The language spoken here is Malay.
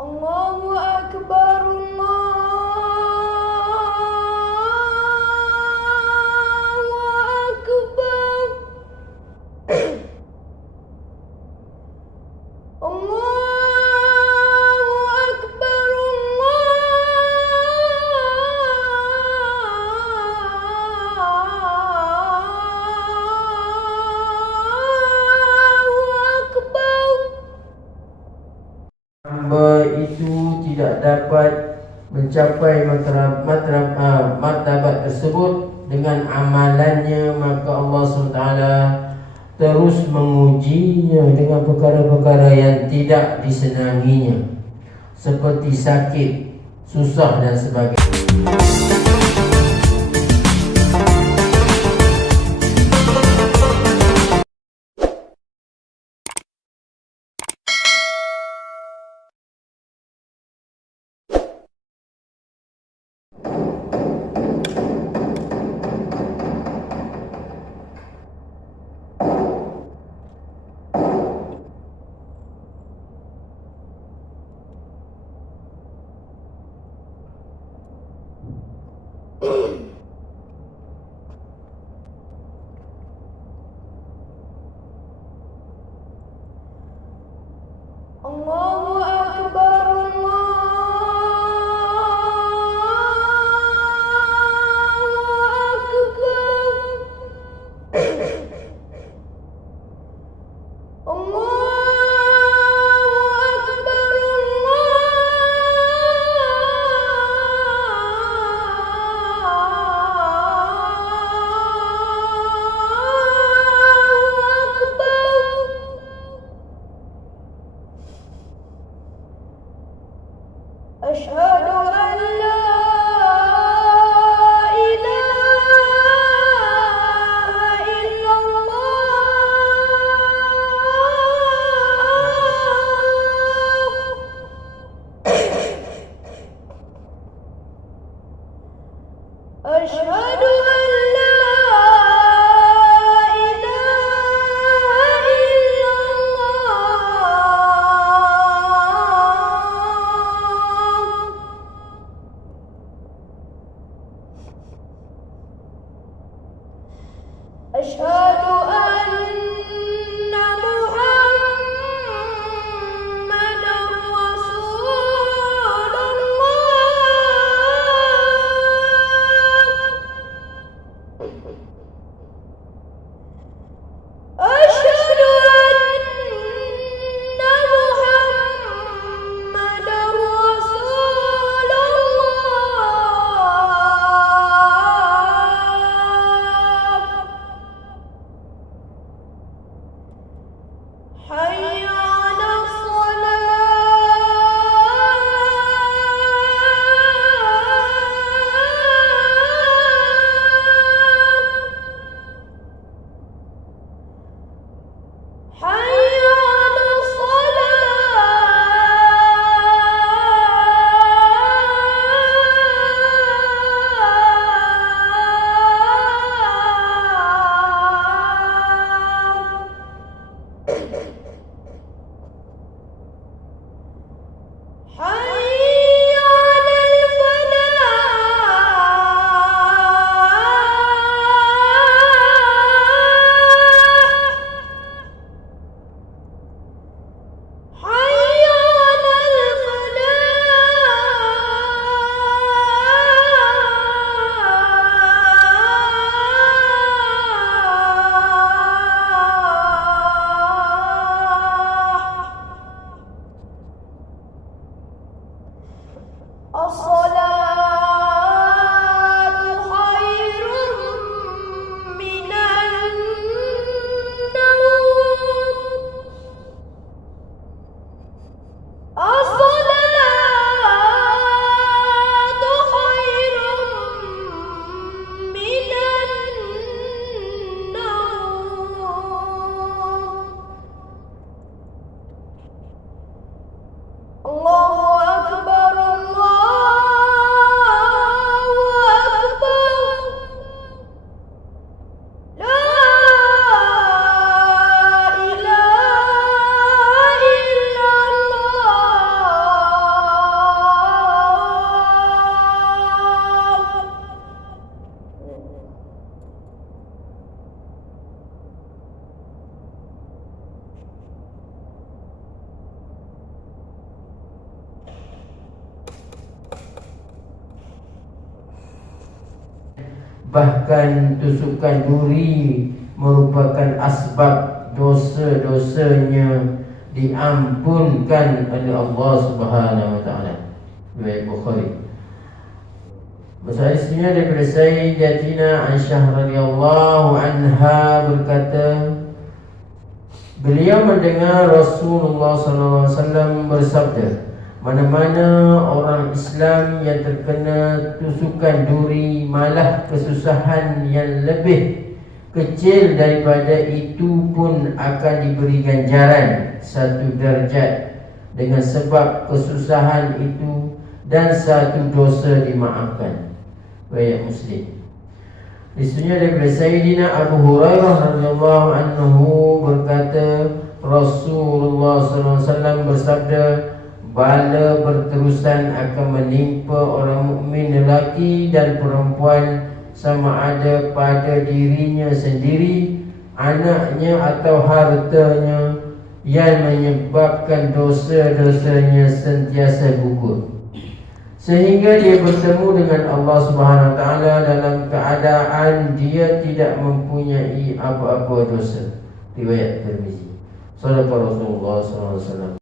Allahu Akbar, Allahu Akbar. Allahu Akbar, Allahu Akbar. Hamba itu tidak dapat mencapai martabat tersebut dengan amalannya, maka Allah SWT terus mengujinya dengan perkara-perkara yang tidak disenanginya, seperti sakit, susah dan sebagainya. Allahu Akbar, Allahu Akbar. Asyhadu an la ilaha illallah. Asyhadu an la Asyhadu anna Muhammadar Rasulullah. Asyhadu anna Muhammadar Rasulullah. Hayya 'alas salah. Hayya 'alas salah. Hayya 'alal falah. Hayya 'alal falah. As-salatu khairun minan naum. As-salatu khairun minan naum. Allahu Akbar, Allahu Akbar. La ilaha illallah. bahkan tusukan duri merupakan asbab dosa-dosanya diampunkan oleh Allah Subhanahu wa taala. Riwayat Bukhari. Hadisnya daripada Sayyidatina Aisyah radhiyallahu anha berkata, beliau mendengar Rasulullah sallallahu alaihi wasallam bersabda, mana-mana orang Islam yang terkena tusukan duri, malah kesusahan yang lebih kecil daripada itu pun akan diberi ganjaran 1 darjat dengan sebab kesusahan itu, dan 1 dosa dimaafkan. Riwayat Muslim. Isunya daripada Sayyidina Abu Hurairah radhiyallahu anhu berkata, Rasulullah sallallahu alaihi wasallam bersabda, bala berterusan akan menimpa orang mukmin lelaki dan perempuan, sama ada pada dirinya sendiri, anaknya atau hartanya, yang menyebabkan dosa-dosanya sentiasa gugur, sehingga dia bertemu dengan Allah Subhanahu wa taala dalam keadaan dia tidak mempunyai apa-apa dosa. Riwayat Tirmizi. Sallallahu Rasulullah sallallahu alaihi wasallam.